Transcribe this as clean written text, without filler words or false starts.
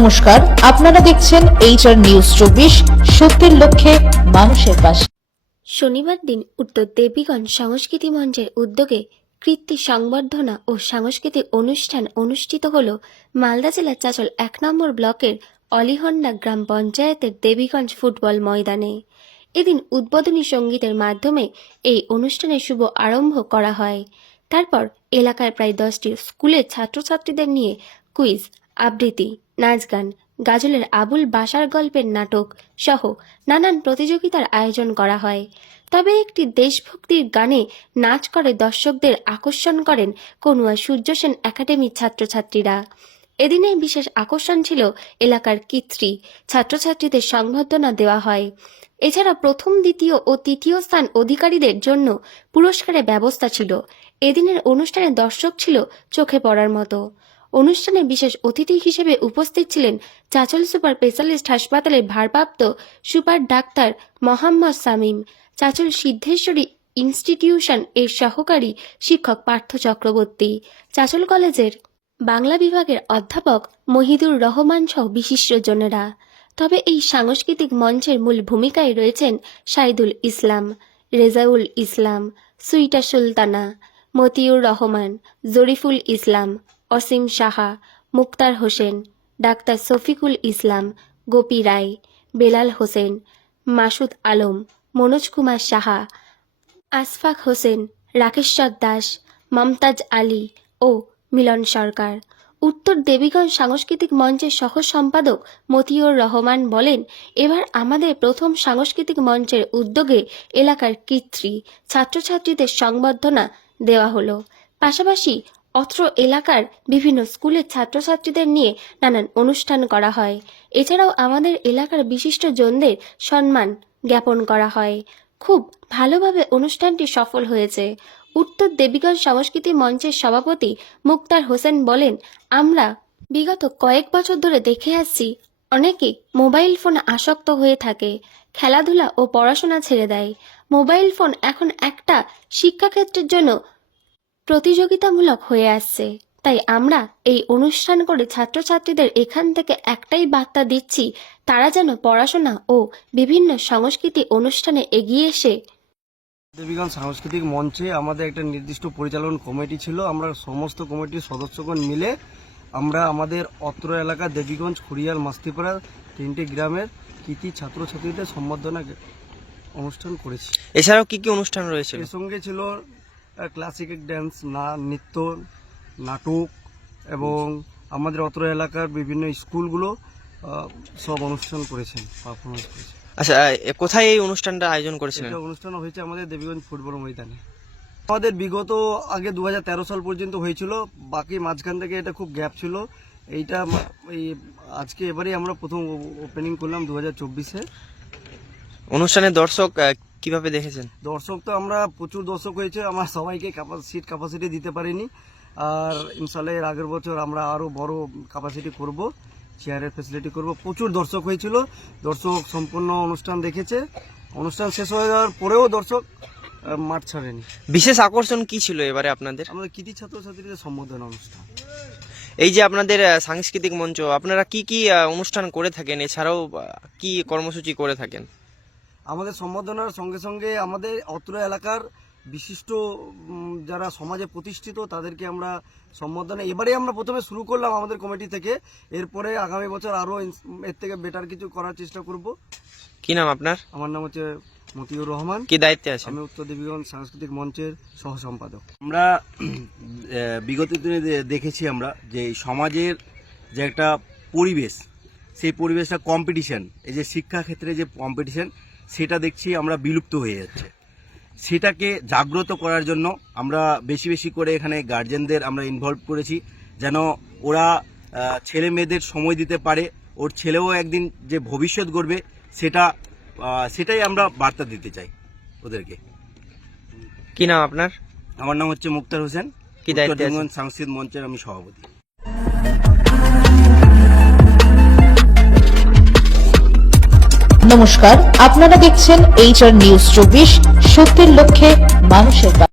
নমস্কার, আপনারা দেখছেন HR নিউজ 24, সত্যের লক্ষ্যে মানুষের পাশে। শনিবার দিন উত্তর দেবীগঞ্জ সংস্কৃতি মঞ্চের উদ্যোগে কৃতি সংবর্ধনা ও সাংস্কৃতিক অনুষ্ঠান অনুষ্ঠিত হল মালদা জেলার চাঁচল 1 নম্বর ব্লকের অলিহন্ডা গ্রাম পঞ্চায়েতের দেবীগঞ্জ ফুটবল ময়দানে। এদিন উদ্বোধনী সঙ্গীতের মাধ্যমে এই অনুষ্ঠানের শুভ আরম্ভ করা হয়। তারপর এলাকার প্রায় 10টি স্কুলের ছাত্রছাত্রীদের নিয়ে কুইজ, আবৃত্তি, নাচ গান, গাজলের আবুল বাসার গল্পের নাটক সহ নানান প্রতিযোগিতার আয়োজন করা হয়। তবে একটি দেশভক্তির গানে নাচ করে দর্শকদের আকর্ষণ করেন কনুয়া সূর্য সেন একাডেমির ছাত্রছাত্রীরা। এদিনের বিশেষ আকর্ষণ ছিল এলাকার কৃতি ছাত্রছাত্রীদের সংবর্ধনা দেওয়া হয়। এছাড়া প্রথম, দ্বিতীয় ও তৃতীয় স্থান অধিকারীদের জন্য পুরস্কারের ব্যবস্থা ছিল। এদিনের অনুষ্ঠানে দর্শক ছিল চোখে পড়ার মতো। অনুষ্ঠানে বিশেষ অতিথি হিসেবে উপস্থিত ছিলেন চাঁচল সুপার স্পেশালিস্ট হাসপাতালের ভারপ্রাপ্ত super doctor Mohammad Shamim, Chanchal Siddheshwari institution এর সহকারী শিক্ষক পার্থ চক্রবর্তী, চাঁচল কলেজের বাংলা বিভাগের অধ্যাপক মহিদুর রহমান সহ বিশিষ্টজনেরা। তবে এই সাংস্কৃতিক মঞ্চের মূল ভূমিকায় রয়েছেন সাইদুল ইসলাম, রেজাউল ইসলাম, সুইটা সুলতানা, মতিউর রহমান, জরিফুল ইসলাম, অসীম সাহা, মুক্তার হোসেন, ডাক্তার শফিকুল ইসলাম, গোপী রায়, বেলাল হোসেন, মাসুদ আলম, মনোজ কুমার সাহা, আশফাক হোসেন, রাকেশ্বর দাস, মমতাজ আলী ও মিলন সরকার। উত্তর দেবীগঞ্জ সাংস্কৃতিক মঞ্চের সহ সম্পাদক মতিউর রহমান বলেন, এবার আমাদের প্রথম সাংস্কৃতিক মঞ্চের উদ্যোগে এলাকার কৃতি ছাত্রছাত্রীদের সংবর্ধনা দেওয়া হলো। পাশাপাশি অত্র এলাকার বিভিন্ন স্কুলের ছাত্রছাত্রীদের নিয়ে নানান অনুষ্ঠান করা হয়। এছাড়াও আমাদের এলাকার বিশিষ্ট জনদের সম্মান জ্ঞাপন করা হয়। খুব ভালোভাবে অনুষ্ঠানটি সফল হয়েছে। উত্তর দেবীগঞ্জ সংস্কৃতি মঞ্চের সভাপতি মুক্তার হোসেন বলেন, আমরা বিগত কয়েক বছর ধরে দেখে আসছি অনেকেই মোবাইল ফোনে আসক্ত হয়ে থাকে, খেলাধুলা ও পড়াশোনা ছেড়ে দেয়। মোবাইল ফোন এখন একটা শিক্ষাক্ষেত্রের জন্য প্রতিযোগিতামূলক হয়ে আসছে। তাই আমরা এই অনুষ্ঠান করে ছাত্রছাত্রীদের এখান থেকে একটাই বার্তা দিচ্ছি, তারা যেন পড়াশোনা ও বিভিন্ন সংস্কৃতি অনুষ্ঠানে এগিয়ে এসে। দেবীগঞ্জ সাংস্কৃতিক মঞ্চে আমাদের একটা নির্দিষ্ট পরিচালন কমিটি ছিল। আমরা সমস্ত কমিটির সদস্যগণ মিলে আমরা আমাদের অত্র এলাকা দেবীগঞ্জ, খুড়িয়াল, মাস্তিপাড়া 3টে গ্রামের কৃতি ছাত্রছাত্রীদের সম্বর্ধনা অনুষ্ঠান করেছি। এছাড়াও কি কি অনুষ্ঠান রয়েছে? এর সঙ্গে ছিল ক্লাসিক্যাল ড্যান্স, নৃত্য, নাটক এবং আমাদের অত্র এলাকার বিভিন্ন স্কুলগুলো সব অনুষ্ঠান করেছেন, পারফরমেন্স করেছে। আচ্ছা, কোথায় এই অনুষ্ঠানটা আয়োজন করেছিলেন? এটা অনুষ্ঠান হয়েছে আমাদের দেবীগঞ্জ ফুটবল ময়দানে। আমাদের বিগত আগে 2013 সাল পর্যন্ত হয়েছিল, বাকি মাঝখান থেকে এটা খুব গ্যাপ ছিল। এইটা এই আজকে এবারে আমরা প্রথম ওপেনিং করলাম 2024-এ। অনুষ্ঠানের দর্শক কিভাবে দেখেছেন? দর্শক তো আমরা প্রচুর দর্শক হয়েছে, আমরা সবাইকে সিট ক্যাপাসিটি দিতে পারিনি। আর ইনশাআল্লাহ এর আগের বছর আমরা আরও বড় ক্যাপাসিটি করব, চেয়ারের ফ্যাসিলিটি করব। প্রচুর দর্শক হয়েছিল, দর্শক সম্পূর্ণ অনুষ্ঠান দেখেছে। অনুষ্ঠান শেষ হয়ে যাওয়ার পরেও দর্শক মাঠ ছাড়েনি। বিশেষ আকর্ষণ কি ছিল এবারে আপনাদের? আমাদের কৃতি ছাত্রছাত্রীদের সম্বর্ধনা অনুষ্ঠান। এই যে আপনাদের সাংস্কৃতিক মঞ্চ, আপনারা কি কি অনুষ্ঠান করে থাকেন? এছাড়াও কি কর্মসূচি করে থাকেন? আমাদের সম্বর্ধনার সঙ্গে সঙ্গে আমাদের অত্র এলাকার বিশিষ্ট যারা সমাজে প্রতিষ্ঠিত তাদেরকে আমরা সম্বর্ধনা এবারে আমরা প্রথমে শুরু করলাম আমাদের কমিটি থেকে। এরপরে আগামী বছর আরও এর থেকে বেটার কিছু করার চেষ্টা করব। কি নাম আপনার? আমার নাম হচ্ছে মতিউর রহমান। কি দায়িত্বে আছেন? আমি উত্তর দেবীগঞ্জ সাংস্কৃতিক মঞ্চের সহ সম্পাদক। আমরা বিগত দিনে দেখেছি আমরা যে সমাজের যে একটা পরিবেশ, সেই পরিবেশটা কম্পিটিশন, এই যে শিক্ষাক্ষেত্রে যে কম্পিটিশন, সেটা দেখছি আমরা বিলুপ্ত হয়ে যাচ্ছে। সেটাকে জাগ্রত করার জন্য আমরা বেশি বেশি করে এখানে গার্জেনদের আমরা ইনভলভ করেছি, যেন ওরা ছেলে মেয়েদের সময় দিতে পারে, ওর ছেলেও একদিন যে ভবিষ্যৎ গড়বে সেটাই আমরা বার্তা দিতে চাই ওদেরকে। কি নাম আপনার? আমার নাম হচ্ছে মুক্তার হোসেন, কি দায়িত্বে আছেন? সাংস্কৃতিক মঞ্চের আমি সভাপতি। নমস্কার, আপনারা দেখছেন HR নিউজ 24, সত্যের লক্ষ্যে মানুষের পাশে।